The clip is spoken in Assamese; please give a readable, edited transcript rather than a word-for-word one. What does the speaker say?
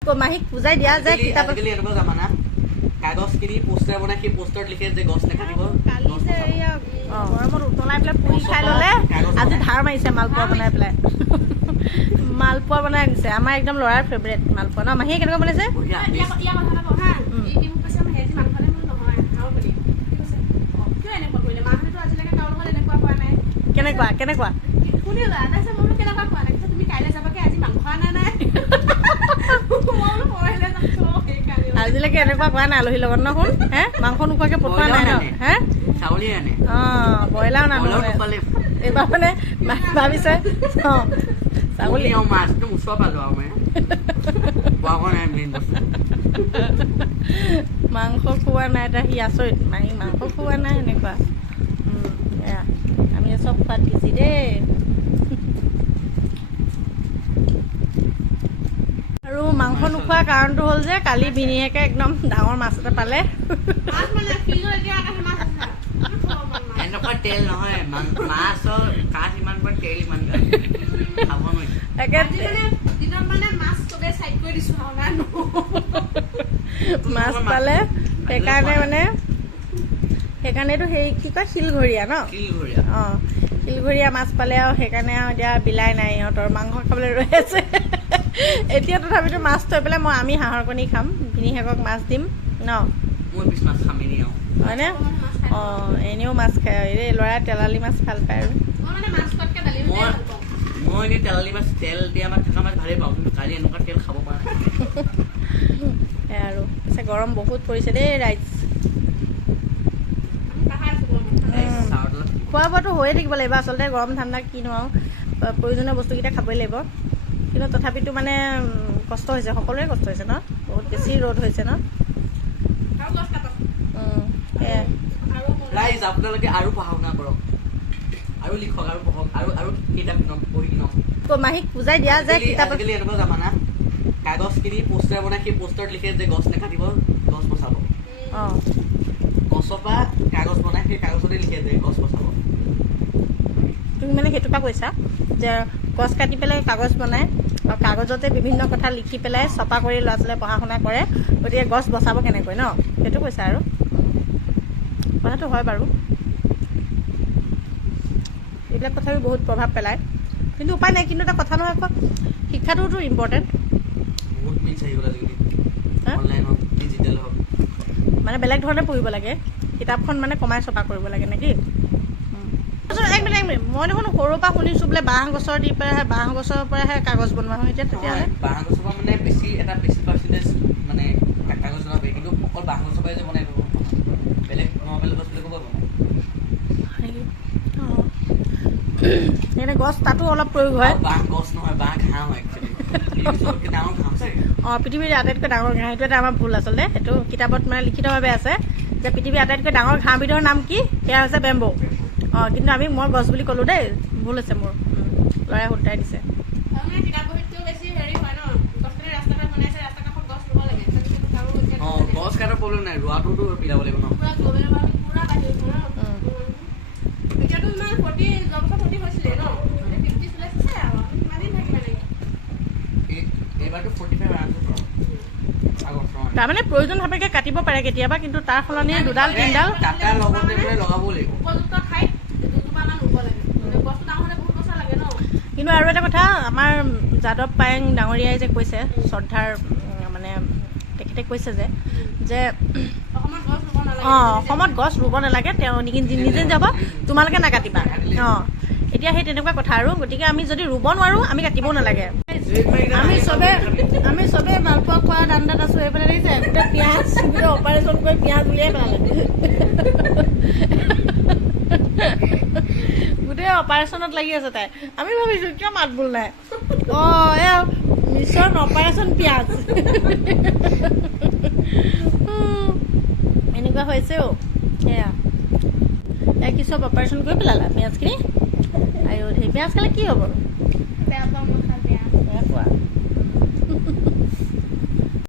মাহীক বুজাই দিয়া যে কিতাপ আজিকালি এনেকুৱা জামানা কাগজ কিনি পোষ্টাৰ বনাই সেই পোষ্টাৰত লিখে যে গছ নাকাটিব কালি যে এয়া গৰমত উতলাই পেলাই পুৰি খাই ল'লে আজি ধাৰ মাৰিছে মালপোৱা বনাই পেলাই মালপোৱা বনাই আনিছে আমাৰ একদম ল'ৰাৰ ফেভৰেট মালপোৱা ন মাহীয়ে কেনেকুৱা বনাইছে কেনেকুৱা কেনেকুৱা আজিলৈকে এনেকুৱা কোৱা নাই আলহীৰ লগত ন শুন হে মাংস নোখোৱাকে পঠোৱা নাই ন হে চাউলেই আনে ব্ৰইলাৰো নানো এইবাৰ মানে ভাবিছে ছাগলী মাছটো ওচৰ পালো আৰু মাংস খোৱা নাই এটা সি আচৰিত মাহী মাংস খোৱা নাই এনেকুৱা এয়া আমি চব খোৱাত দিছি দেই আৰু মাংস নোখোৱা কাৰণটো হ'ল যে কালি ভিনিয়েকে একদম ডাঙৰ মাছ এটা পালে এনেকুৱা তেল নহয় মাছৰ কাঠ ইমান তেল ইমান খাব মাছ পালে সেইকাৰণে মানে সেইকাৰণেতো সেই কি কয় শিলঘৰীয়া ন শিলঘৰীয়া মাছ পালে আৰু সেইকাৰণে আৰু এতিয়া বিলাই নাই ইহঁতৰ মাংস খাবলৈ ৰৈ আছে এতিয়া তথাপিতো মাছ থৈ পেলাই আমি হাঁহৰ কণী খাম ভিনিহেকক মাছ দিম ন হয়নে এনেও মাছ খায় এই ল'ৰাই তেলালী মাছ ভাল পায় আৰু মই এনেই তেলালী মাছ তেল দিয়া মাছ থকা মাছ ভালেই পাওঁ কিন্তু কালি এনেকুৱা তেল খাব পৰা নাই আৰু পিছে গৰম বহুত পৰিছে দেই ৰাইজ খোৱা বোৱাটো হৈয়ে থাকিব লাগিব আচলতে গৰম ঠাণ্ডা কিনো আৰু প্ৰয়োজনীয় বস্তুকেইটা খাবই লাগিব কিন্তু তথাপিতো মানে কষ্ট হৈছে সকলোৰে কষ্ট হৈছে ন বহুত বেছি ৰ'দ হৈছে ন ৰাইজ আপোনালোকে আৰু পঢ়া শুনা কৰক আৰু লিখক আৰু পঢ়ক আৰু কিতাপ কিনক পঢ়ি কিনক মাহীক বুজাই দিয়া যে কিতাপ আজিকালি এনেকুৱা জামানা কাগজ কিনি পোষ্টাৰ বনাই সেই পোষ্টাৰত লিখে যে গছ নাকাটিব গছ বচাব গছৰ পৰা কাগজ বনাই সেই কাগজতে লিখে যে গছ বচাব তুমি মানে সেইটোৰ পৰা কৈছা যে গছ কাটি পেলাই কাগজ বনাই আৰু কাগজতে বিভিন্ন কথা লিখি পেলাই ছপা কৰি ল'ৰা ছোৱালীয়ে পঢ়া শুনা কৰে গতিকে গছ বচাব কেনেকৈ ন সেইটো কৈছা আৰু কথাটো হয় বাৰু এইবিলাক কথাও বহুত প্ৰভাৱ পেলায় কিন্তু উপায় নাই কিন্তু এটা কথা নহয় আকৌ শিক্ষাটোতো ইম্পৰ্টেণ্ট মানে বেলেগ ধৰণে পঢ়িব লাগে কিতাপখন মানে কমাই ছপা কৰিব লাগে নেকি এক মিনিট মই দেখোন সৰুৰ পৰা শুনিছোঁ বোলে বাঁহ গছৰ দি পেলাই বাঁহ গছৰ পৰাহে কাগজ বনোৱা হয় এতিয়া তেতিয়াহ'লে বাঁহ গছৰ পৰা মানে বেছি পাৰ্চেণ্টেজ মানে কাগজ বনাব পাৰি কিন্তু অকল বাঁহ গছৰ পৰাই যে বনাই বেলেগ নৰ্মেল গছ বুলি ক'ব সেইকাৰণে গছ তাতো অলপ প্ৰয়োগ হয় বাঁহ গছ নহয় বাঁহ ঘাঁহ হয় ডাঙৰ ঘাঁহ পৃথিৱীৰ আটাইতকৈ ডাঙৰ ঘাঁহ সেইটো এটা আমাৰ ভুল আচলতে সেইটো কিতাপত মানে লিখিতভাৱে আছে যে পৃথিৱীৰ আটাইতকৈ ডাঙৰ ঘাঁহবিধৰ নাম কি সেয়া হৈছে বেম্বো কিন্তু মই গছ বুলি ক'লোঁ দেই ভুল আছে মোৰ ল'ৰাই শুদ্ধাই দিছে গছ কাটাৰ প্ৰব্লেম নাই ৰোৱাটোতো মিলাব লাগিব ন তাৰমানে প্ৰয়োজন সাপেক্ষে কাটিব পাৰে কেতিয়াবা কিন্তু তাৰ সলনি দুডাল তিনিডাল কিন্তু আৰু এটা কথা আমাৰ যাদৱ পায়েং ডাঙৰীয়াই যে কৈছে শ্ৰদ্ধাৰ মানে তেখেতে কৈছে যে অসমত গছ ৰুব নালাগে তেওঁ নিজে যাব তোমালোকে নাকাটিবা এতিয়া সেই তেনেকুৱা কথা আৰু গতিকে আমি যদি ৰুব নোৱাৰোঁ আমি কাটিবও নালাগে আমি চবে মালপোৱা খোৱা ধান্দাত আছো এইফালে দেখিছে গোটেই পিঁয়াজ অপাৰেশ্যন কৰি পিঁয়াজ উলিয়াই পেলালে গোটেই অপাৰেশ্যনত লাগি আছে তাই আমি ভাবিছো কিয় মাত বোল নাই মিছন অপাৰেশ্যন পিঁয়াজ এনেকুৱা হৈছে সেয়া কি চব অপাৰেশ্যন কৰি পেলালা পিঁয়াজখিনি আৰু সেই পিঁয়াজ খালে কি হ'ব